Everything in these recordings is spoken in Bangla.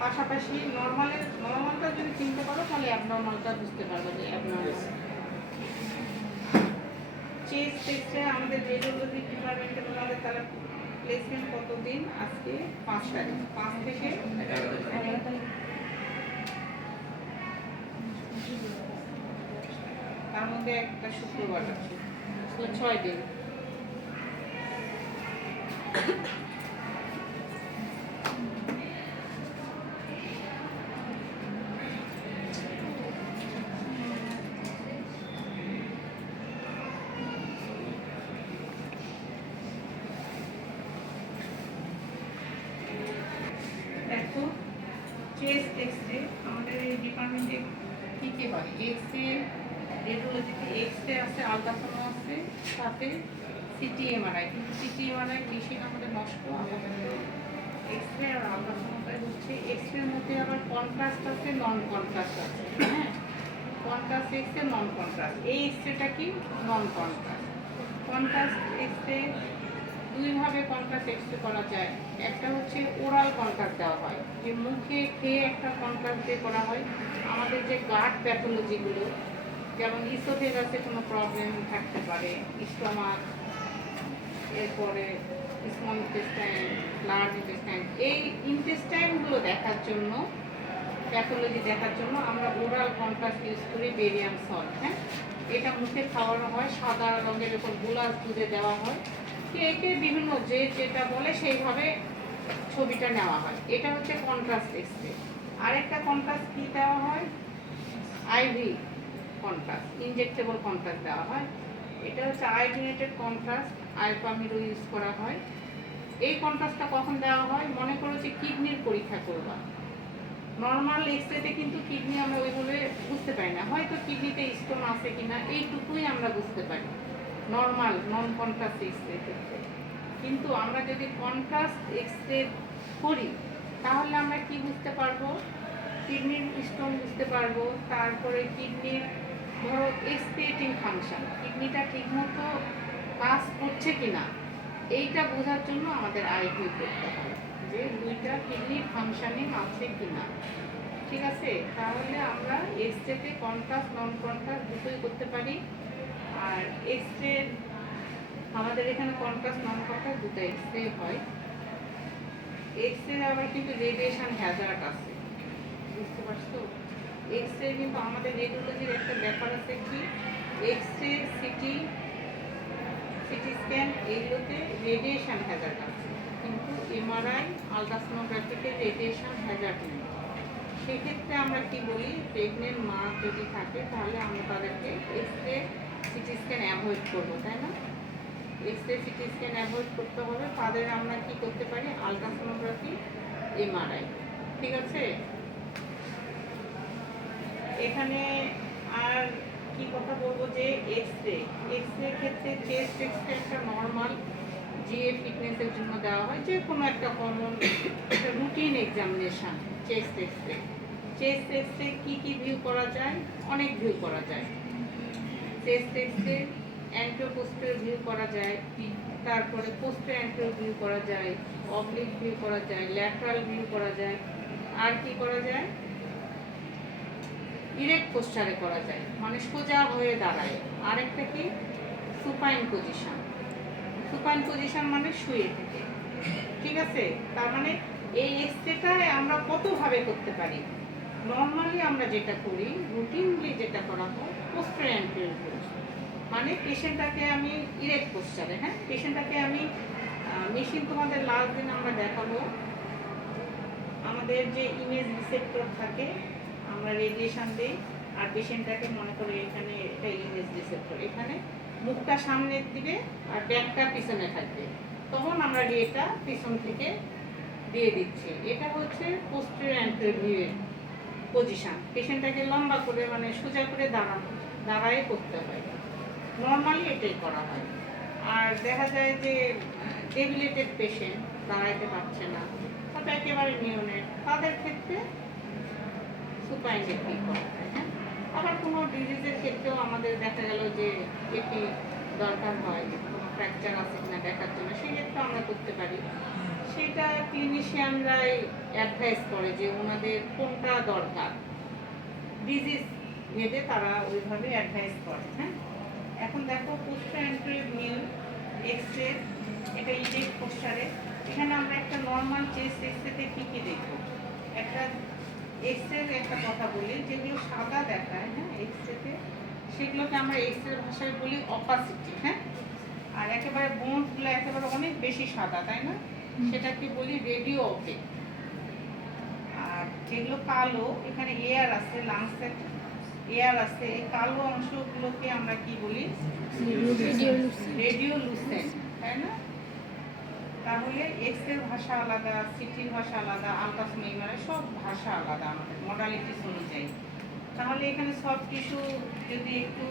পাশাপাশি নর্মালটা যদি চিনতে পারো তাহলে অ্যাবনর্মালটা বুঝতে পারবে যে অ্যাবনর্মাল। চেস্ট টেস্টে আমাদের রেডিওলজি ডিপার্টমেন্টে তোমাদের তাহলে প্লেসমেন্ট কতদিন? আজকে 5 তারিখ, 5 থেকে 11 তারিখ, তার মধ্যে একটা শুক্রবার আছে, 6 দিন। দেখো চেস্ট এক্সরে আমাদের এই ডিপার্টমেন্টে কী কী হয়? এক্সরে রেডিওলজিতে এক্সরে আছে, আলট্রাসাউন্ড আছে, সাথে সিটি এমআরআই। কিন্তু সিটি এমআরআই মেশিন আমাদের নষ্ট, আমাদের এক্সরে আর আলট্রাসাউন্ডটাই হচ্ছে। এক্সরের মধ্যে আবার কন্ট্রাস্ট আছে, নন কন্ট্রাস্ট আছে। হ্যাঁ, কন্ট্রাস্ট এক্সরে, নন কন্ট্রাস্ট। এই এক্সরেটা কি? নন কন্ট্রাস্ট। কন্ট্রাস্ট এক্সরে দুইভাবে কন্ট্রাস্ট এক্সরে করা যায়। একটা হচ্ছে ওরাল কন্ট্রাস্ট দেওয়া হয়, যে মুখে খেয়ে একটা কন্ট্রাস্ট দিয়ে করা হয়। আমাদের যে গাট প্যাথোলজিগুলো, যেমন ইসোফেগাসে কোনো প্রবলেম থাকতে পারে, স্টোমাক, এরপরে স্মল ইন্টেস্টাইন, লার্জ ইন্টেস্টাইন, এই ইন্টেস্টাইনগুলো দেখার জন্য, প্যাথোলজি দেখার জন্য আমরা ওরাল কন্ট্রাস্ট ইউজ করি, বেরিয়াম সল্ট। হ্যাঁ, এটা মুখে খাওয়ানো হয়, সাদা রঙের উপর গুলাস দুধে দেওয়া হয়। একে বিভিন্ন যে যেটা বলে সেইভাবে ছবিটা নেওয়া হয়। এটা হচ্ছে কন্ট্রাস্ট এক্সরে। আরেকটা কন্ট্রাস্ট কি দেওয়া হয়? আইভি কন্ট্রাস্ট, ইনজেক্টেবল কন্ট্রাস্ট দেওয়া হয়। এটা হচ্ছে আয়োডিনেটেড কন্ট্রাস্ট, আইপামিরো ইউজ করা হয়। এই কন্ট্রাস্টটা কখন দেওয়া হয়? মনে করো যে কিডনির পরীক্ষা করবা। নর্মাল এক্সরেতে কিন্তু কিডনি আমরা ওইভাবে বুঝতে পারি না, হয়তো কিডনিতে স্টোন আছে কিনা এইটুকুই আমরা বুঝতে পারি নর্মাল নন কন্ট্রাস্ট এক্সরে ক্ষেত্রে। কিন্তু আমরা যদি কন্ট্রাস্ট এক্সরে করি তাহলে আমরা কি বুঝতে পারবো? কিডনির স্টোন বুঝতে পারবো, তারপরে কিডনির ধরো এক্সক্রিয়েটিং ফাংশন, কিডনিটা ঠিকমতো কাজ করছে কিনা এইটা বোঝার জন্য আমাদের আইভিউ করতে হয়, যে দুইটা কিডনির ফাংশনিং আছে কিনা। ঠিক আছে, তাহলে আমরা এক্সরেতে কন্ট্রাস্ট নন কন্ট্রাস্ট দুটোই করতে পারি। আর এক্সরে আমাদের এখানে কন্ট্রাস্ট নন কন্ট্রাস্ট দুটো এক্সরে হয়। এক্সরে আবার কিন্তু রেডিয়েশন হ্যাজার্ড আছে, বুঝতে পারছো? এক্সরে কিন্তু আমাদের রেডিওলজির একটা ব্যাপার আছে কি, এক্সরে, সিটি স্ক্যান এইগুলোতে রেডিয়েশন হ্যাজার্ড আছে, কিন্তু এমআরআই, আলট্রাসোনোগ্রাফিতে রেডিয়েশন হ্যাজার্ড নেই। সেক্ষেত্রে আমরা কি বলি, প্রেগনেন্ট মা যদি থাকে তাহলে আমরা তাদেরকে এক্সরে, সিটি স্ক্যান অ্যাভয়েড করবো, তাই না? এক্সরে, সিটি স্ক্যান অ্যাভয়েড করতে হবে। তাদের আমরা কি করতে পারি? Ultrasonography, MRI. ঠিক আছে, এখানে আর কি কথা বলবো, যে এক্সরে ক্ষেত্রে চেস্ট এক্সরে একটা নর্মাল জিএ ফিটনেসের জন্য দেওয়া হয়, যে কোনো একটা common routine examination. Chest x ray কি কি ভিউ করা যায়? অনেক ভিউ করা যায়। চেস্ট এক্সরে অ্যান্টেরো-পোস্টেরিয়র ভিউ করা যায়, তারপরে পোস্টেরিয়র অ্যান্টেরিয়র ভিউ করা যায়, অবলিক ভিউ করা যায়, ল্যাটারাল ভিউ করা যায়। আর কি করা যায়? ইরেক্ট পোস্টারে করা যায়, মানে সোজা হয়ে দাঁড়ায়। আরেকটা কি? সুপাইন পজিশন মানে শুয়ে থেকে। ঠিক আছে, তার মানে এই এক্সরেটায় আমরা কতভাবে করতে পারি। নর্মালি আমরা যেটা করি, রুটিনলি যেটা করা হয়, পোস্টেরিয়র অ্যান্টেরিয়র পজিশন, মানে পেশেন্টটাকে আমি ইরেক্ট পোস্টারে, হ্যাঁ, পেশেন্টটাকে আমি মেশিন তোমাদের লাস্ট দিন আমরা দেখাবো। আমাদের যে ইমেজ রিসেপ্টর থাকে, আমরা রেডিয়েশন দিই, আর পেশেন্টটাকে মনে করে এখানে একটা ইমেজ রিসেপ্টর, এখানে মুখটা সামনে দিবে আর ব্যাকটা পিছনে থাকবে, তখন আমরা এটা পিছন থেকে দিয়ে দিচ্ছি। এটা হচ্ছে পোস্টেরিয়র অ্যান্টেরিয়র পজিশন। পেশেন্টটাকে লম্বা করে, মানে সোজা করে দাঁড়ায় করতে হয়। নর্মালি এটাই করা হয়। আর দেখা যায় যে ডেবিলেটেড পেশেন্ট, দাঁড়াইতে পারছে না, ওটা একেবারে নিওনেট, তাদের ক্ষেত্রে সুপাইন টেকনিক করা হয়। হ্যাঁ, আবার কোনো ডিজিজের ক্ষেত্রেও আমাদের দেখা গেল যে এটি দরকার হয়, কোনো ফ্র্যাকচার আছে কিনা দেখার জন্য, সেক্ষেত্রে আমরা করতে পারি। সেটা ক্লিনিশিয়ানরাই অ্যাডভাইস করে যে ওনাদের কোনটা দরকার, ডিজিজ ভেদে তারা ওইভাবে অ্যাডভাইস করে। হ্যাঁ, এখন দেখো পোস্ট এন্ট্রি নিউ এক্সরে, এটা ইন্ডেক্স পোস্টারে। এখানে আমরা একটা নর্মাল চেস্ট এক্সরেতে কী কী দেখব, একটা এক্সরের একটা কথা বলি, যেগুলো সাদা দেখায় হ্যাঁ এক্সরেতে, সেগুলোকে আমরা এক্সরের ভাষায় বলি অপাসিটি। হ্যাঁ, আর একেবারে বোনগুলো একেবারে অনেক বেশি সাদা, তাই না, সেটাকে বলি রেডিও অপেক। আর যেগুলো কালো, এখানে এয়ার আছে, লাংসের এয়ার আছে, এই কালো অংশগুলোকে আমরা কি বলি রেডিও লুসেন্ট, তাই না। তাহলে এক্স এর ভাষা আলাদা, সিটির ভাষা আলাদা, আলট্রাসাউন্ড এমআরআই সব ভাষা আলাদা আমাদের মডালিটিস অনুযায়ী। তাহলে এখানে সফট টিস্যু যদি একটু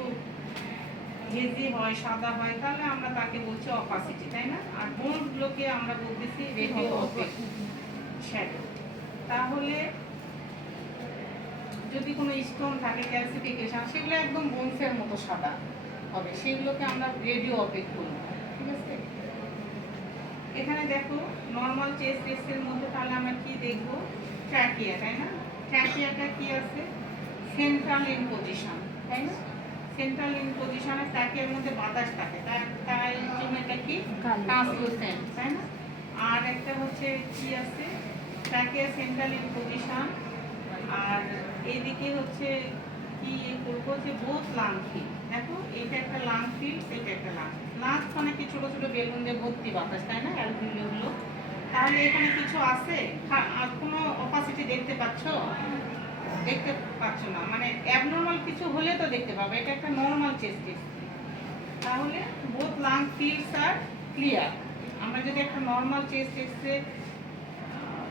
হেজি হয়, সাদা হয়, তাহলে আমরা তাকে বলছি অপাসিটি, তাই না। আর বোনগুলোকে আমরা বলতেছি রেডিও অপেক শ্যাডো। তাহলে যদি কোনো স্টোন থাকে, ক্যালসিফিকেশন, সেগুলো একদম বোনসের মতো সাদা হবে, সেগুলোকে আমরা রেডিও অপেক বলব। ঠিক আছে, এখানে দেখো নর্মাল চেস্ট এক্সরের মধ্যে তাহলে আমরা কি দেখব, ট্র্যাকিয়া, তাই না। ট্র্যাকিয়াটা কি আছে, সেন্ট্রাল ইন পজিশন, তাই না। সেন্ট্রাল ইন পজিশনে ট্র্যাকিয়ার মধ্যে বাতাস থাকে, তাই জন্য এটা কি ট্রান্সলুসেন্ট, তাই না। আর একটা হচ্ছে কি আছে, ট্র্যাকিয়া সেন্ট্রাল ইন পজিশন, আর এইদিকে হচ্ছে কি করবো যে বোথ লাং ফিল। দেখো এটা একটা লাং ফিল, এটা একটা লাং লাঞ্চ, মানে কি ছোট ছোট বেলুন দিয়ে ভর্তি বাতাস, তাই না, অ্যালভিওলগুলো। তাহলে এখানে কিছু আছে, আর কোনো অপাসিটি দেখতে পাচ্ছ, দেখতে পাচ্ছ না, মানে অ্যাবনর্মাল কিছু হলে তো দেখতে পাবে, এটা একটা নর্মাল চেস্ট এক্সরে। তাহলে বোথ লাং ফিলস আর ক্লিয়ার। আমরা যদি একটা নর্মাল চেস্ট এক্সরে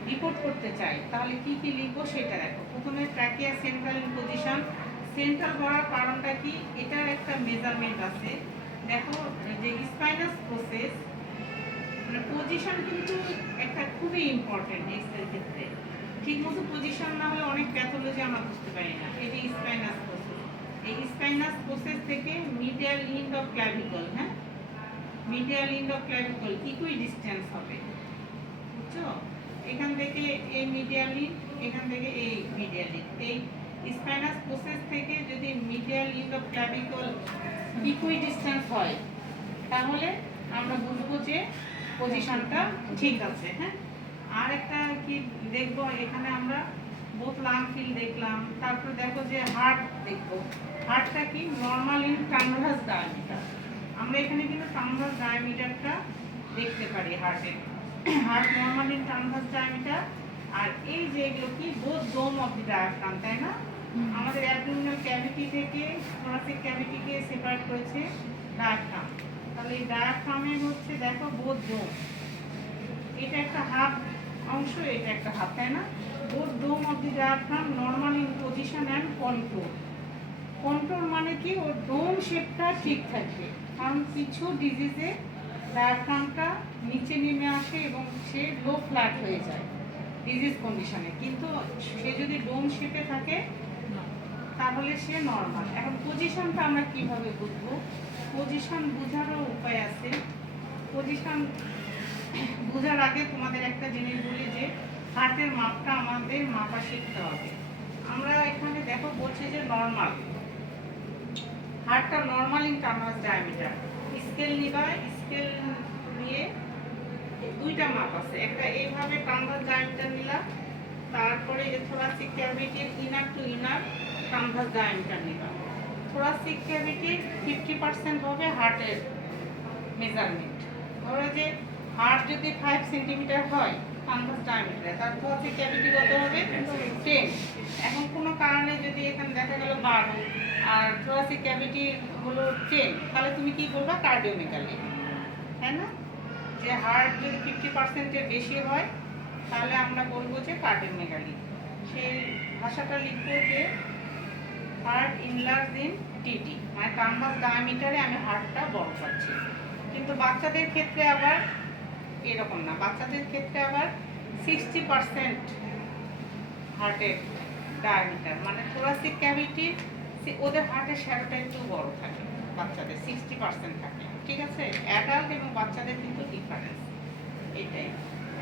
রিপোর্ট করতে চাই তাহলে কি কি লিখবো সেটা দেখো। প্রথমে trachea central in position, central হওয়ার কারণটা কি, এটার একটা মেজারমেন্ট আছে। দেখো যে স্পাইনাস প্রসেস, মানে পজিশন কিন্তু একটা খুবই ইম্পর্টেন্ট এক্সরের ক্ষেত্রে। ঠিকমতো পজিশন না হলে অনেক প্যাথোলজি আমরা বুঝতে পারি না। এই যে স্পাইনাস প্রসেস, এই স্পাইনাস প্রসেস থেকে মিডিয়াল ইন্ড অফ ক্ল্যাভিকল, হ্যাঁ medial end of clavicle equidistance হবে, বুঝছো। এখান থেকে এই মিডিয়াল ইন্ড, এখান থেকে এই মিডিয়াল ইন্ড, এই স্পাইনাস প্রসেস থেকে যদি medial end of clavicle equidistance হয় তাহলে আমরা বুঝবো যে পজিশনটা ঠিক আছে। হ্যাঁ, আর একটা কি দেখবো, এখানে আমরা বোথ লাং ফিল দেখলাম, তারপর দেখো যে হার্ট দেখবো। হার্টটা কি নর্মাল ইন ট্রান্সভার্স ডায়ামিটার, আমরা এখানে কিন্তু ট্রান্সভার্স ডায়ামিটারটা দেখতে পারি হার্টের। Heart normal in transverse diameter. আর এই যে এগুলো কি both dome of the diaphragm, তাই না। আমাদের অ্যাবডোমিনাল ক্যাভিটি থেকে থোরাসিক ক্যাভিটিকে সেপারেট করেছে ডায়াফ্রাম। তাহলে এই ডায়াফ্রামের হচ্ছে দেখো বোথ ডোম, এটা একটা হাফ অংশ, এটা একটা হাফ, তাই না। Both dome of the diaphragm normal in position and control. Control মানে কি, ওর ডোম শেপটা ঠিক থাকবে, কারণ কিছু ডিজিজে ডায়াফ্রামটা নিচে নেমে আসে এবং সে লো ফ্ল্যাট হয়ে যায় ডিজিজ কন্ডিশনে, কিন্তু সে যদি ডোম শেপে থাকে তাহলে সে নর্মাল। এখন পজিশনটা আমরা কিভাবে বুঝবো, পজিশন বোঝারও উপায় আছে। পজিশন বোঝার আগে তোমাদের একটা জিনিস বলি যে হার্টের মাপটা আমাদের মাপা শিখতে হবে। আমরা এখানে দেখো বলছে যে নর্মাল, হার্টটা normal in transverse diameter. Scale নিবা, স্কেল নিয়ে দুইটা মাপ আছে, একটা এইভাবে ট্রান্সভার্স ডায়ামিটার নিলাম, তারপরে থোরাসিক ক্যাভিটির inner to inner transverse diameter নিবা। থোরাসিক ক্যাভিটির 50% হবে হার্টের মেজারমেন্ট। ধরো যে হার্ট যদি 5 সেন্টিমিটার হয় ট্রান্সভার্স ডায়ামিটারে, তার থোরাসিক ক্যাভিটি কত হবে 10। এখন কোনো কারণে যদি এখানে দেখা গেল 12 আর থোরাসিক ক্যাভিটি হলো 10, তাহলে তুমি কি বলবা কার্ডিওমেগালি, তাই না। যে হার্ট যদি 50%-এর বেশি হয় তাহলে আমরা বলবো যে কার্ডিওমেগালি। সেই ভাষাটা লিখবো যে হার্ট ইনলার্জ ইন টিটি, মানে ট্রান্সভার্স ডায়ামিটারে আমি হার্টটা বড় পাচ্ছি। কিন্তু বাচ্চাদের ক্ষেত্রে আবার এরকম না, বাচ্চাদের ক্ষেত্রে আবার 60% হার্টের ডায়ামিটার, মানে থোরাসিক ক্যাভিটি ওদের হার্টের শ্যাডোটা একটু বড় থাকে, বাচ্চাদের 60% থাকে। ঠিক আছে, অ্যাডাল্ট এবং বাচ্চাদের কিন্তু ডিফারেন্স এটাই।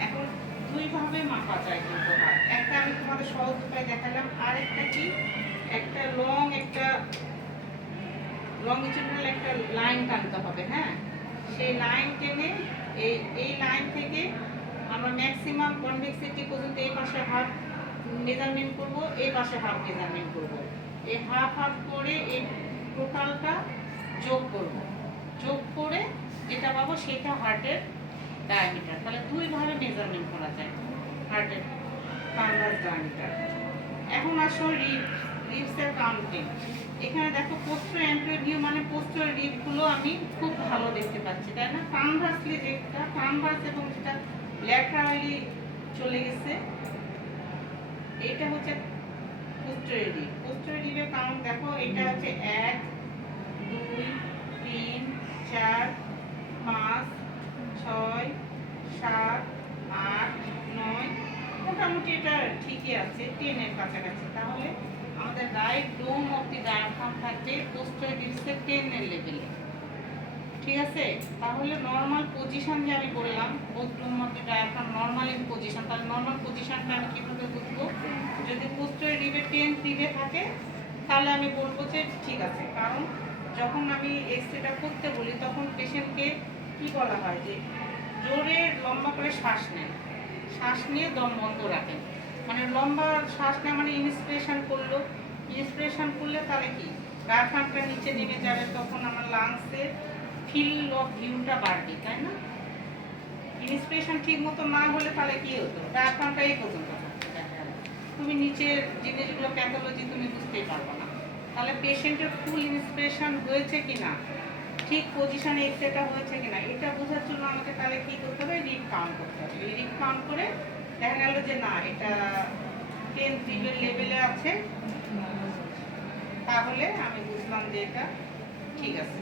এখন দুইভাবে মাপা যায় কিন্তু হাত। একটা আমি তোমাদের সহজ উপায় দেখালাম, আরেকটা কি, একটা লংজিটিউডাল একটা লাইন টানতে হবে। হ্যাঁ, সেই লাইন টেনে এই লাইন থেকে আমরা ম্যাক্সিমাম কনভেক্সিটি পর্যন্ত এই পাশে হাফ মেজারমেন্ট করব, এই পাশে হাফ মেজারমেন্ট করব। এই হাফ হাফ করে এই টোটালটা যোগ করব, যোগ করে যেটা পাবো সেটা হার্টের ডায়ামিটার। তাহলে দুইভাবে মেজারমেন্ট করা যায় হার্টের কনভার্স ডায়ামিটার। এখন আসো রিবসের কাউন্টিং। এখানে দেখো পোস্টার অ্যান্টেরিয়র মানে পোস্টার রিবগুলো আমি খুব ভালো দেখতে পাচ্ছি, তাই না? কনভার্সলি যেটা কনভার্স এবং যেটা ল্যাটারালি চলে গেছে এটা হচ্ছে পোস্টার রিব। পোস্টার রিবের কাউন্ট দেখো, এটা হচ্ছে 1 2 3 4 5 6 7 8 9, মোটামুটি এটা ঠিকই আছে, 10 এর কাছাকাছি। তাহলে আমাদের right dome of the diaphragm থাকবে পোস্টার রিবসের 10 এর লেভেলে, ঠিক আছে? তাহলে নর্মাল পজিশন যে আমি বললাম both dome of the diaphragm normal in position, তাহলে নর্মাল পজিশনটা আমি কিভাবে বুঝবো? যদি পোস্টার রিবে 10 দিকে থাকে তাহলে আমি বলবো যে ঠিক আছে। কারণ যখন আমি এক্সরেটা করতে বলি তখন পেশেন্টকে কি বলা হয় যে জোরে লম্বা করে শ্বাস নেন, শ্বাস নিয়ে দম বন্ধ রাখেন। মানে লম্বা শ্বাস নেওয়া মানে ইন্সপিরেশন করলো, ইন্সপিরেশন করলে তাহলে কি ডায়াফ্রামটা নিচে নেমে যাবে, তখন আমার লাংসে ফিল অফ ভিউটা বাড়বে, তাই না? ইন্সপিরেশন ঠিক মতো না হলে তাহলে কি হতো, ডায়াফ্রামটা এই পর্যন্ত থাকতো, তুমি নিচের জিনিসগুলো প্যাথোলজি তুমি বুঝতেই পারবে না। তাহলে পেশেন্টের ফুল ইন্সপিরেশন হয়েছে কিনা, ঠিক পজিশনে এক্সরেটা হয়েছে কিনা, এটা বোঝার জন্য আমাকে তাহলে কি করতে হবে, রিড কাউন্ট করতে হবে। রিড কাউন্ট করে দেখা গেল যে না এটা 10 রিবের লেভেলে আছে, তাহলে আমি বুঝলাম যে এটা ঠিক আছে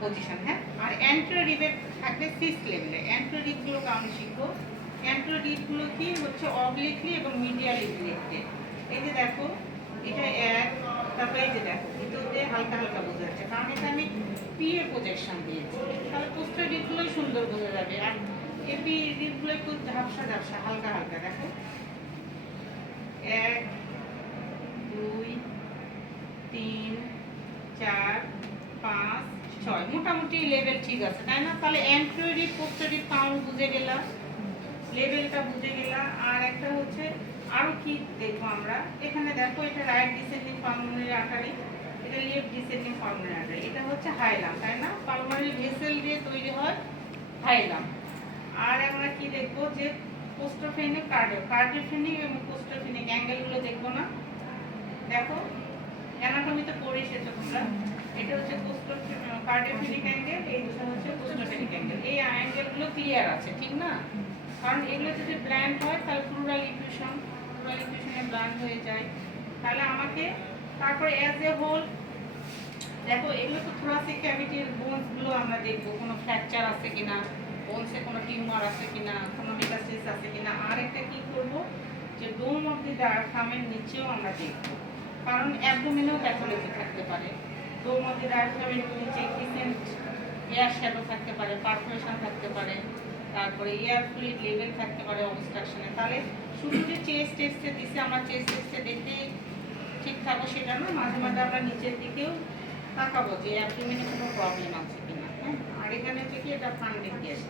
পজিশন। হ্যাঁ, আর অ্যান্টেরিয়র রিবের থাকবে 6 লেভেলে। অ্যান্টেরিয়র রিবগুলো কাউন্ট শিখবো। অ্যান্টেরিয়র রিবগুলো কি হচ্ছে অবলিকলি এবং মিডিয়ালি রিলেটেড। এই যে দেখো এটা এক, তারপরে এই যে দেখো ভিতরে হালকা হালকা বোঝা যাচ্ছে, কারণ এটা আমি পিএ প্রজেকশন দিয়েছি। তাহলে পোস্টার রিবগুলোই সুন্দর বোঝা যাবে, আর এপি রিবগুলো একটু ঝাপসা ঝাপসা হালকা হালকা। দেখো 1 2 3 4 5 6, মোটামুটি লেভেল ঠিক আছে, তাই না? তাহলে anterior rib poster rib count বুঝে গেলাম, লেভেলটা বুঝে গেলাম। আর একটা হচ্ছে আরো কি দেখবো আমরা, এখানে দেখো এটা রাইট ডিসেন্ডিং পালমোনারি আর্টারি, এটা লেফট ডিসেন্ডিং পালমোনারি আর্টারি, এটা হচ্ছে হাইলাম, তাই না? পালমোনারি ভেসেল দিয়ে তৈরি হয় হাইলাম। আর আমরা কি দেখবো যে পোস্টোফেনিক কার্ডিওফেনিক এবং পোস্টোফেনিক অ্যাঙ্গেলগুলো দেখবো না? দেখো অ্যানাটমিতে পড়ে এসেছো তোমরা, এটা হচ্ছে কার্ডিওফেনিক অ্যাঙ্গেল, এইটা হচ্ছে পোস্টোফেনিক অ্যাঙ্গেল। এই অ্যাঙ্গেলগুলো ক্লিয়ার আছে, ঠিক না? কারণ এগুলো যদি ব্ল্যান্ড হয় তাহলে প্লুরাল ইকুয়েশনে ব্ল্যান্ড হয়ে যায়। তাহলে আমাকে তারপরে অ্যাজ এ হোল দেখো এগুলো তো থোরাসিক ক্যাভিটির বোনসগুলো আমরা দেখবো কোনো ফ্র্যাকচার আছে কিনা, বোনসে কোনো টিউমার আছে কিনা, কোনো মেটাস্টেসিস আছে কিনা। আর একটা কি করব যে ডোম অফ দি ডায়াফ্রামের নিচেও আমরা দেখবো, কারণ অ্যাবডোমেনেও প্যাথোলজি থাকতে পারে। ডোম অফ দি ডায়াফ্রামের নিচে ক্রিসেন্ট এয়ার শ্যাডো থাকতে পারে, পারফোরেশন থাকতে পারে, তারপরে এয়ার ফ্লুইড লেভেল থাকতে পারে অবস্ট্রাকশনে। তাহলে শুধু যে চেস্ট টেস্টে দিচ্ছে আমরা চেস্ট টেস্টে দেখতে ঠিক থাকবো সেটা না, মাঝে মাঝে আমরা নিচের দিকেও তাকাবো যে অ্যাবডোমেনে কোনো প্রবলেম আছে কিনা। হ্যাঁ, আর এখানে হচ্ছে কি এটা ফান্ডিং গ্যাস,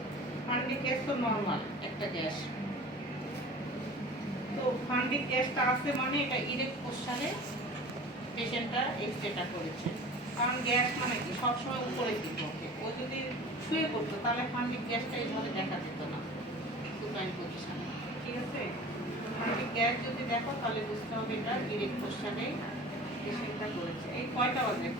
ফান্ডিং গ্যাস তো নর্মাল একটা গ্যাস, তো ফান্ডিং গ্যাসটা আছে মানে এটা ইরেক্ট পোস্টারে পেশেন্টটা এক্সরেটা করেছে। কারণ গ্যাস মানে কি সবসময় উপরে দিত, ও যদি শুয়ে পড়তো তাহলে ফান্ডিং গ্যাসটা এইভাবে দেখা যেত না সুপাইন পজিশনে, ঠিক আছে? ফান্ডিং গ্যাস যদি দেখো তাহলে বুঝতে হবে এটা ইরেক্ট পোস্টারে পেশেন্টটা করেছে। এই কয়টা বাজে?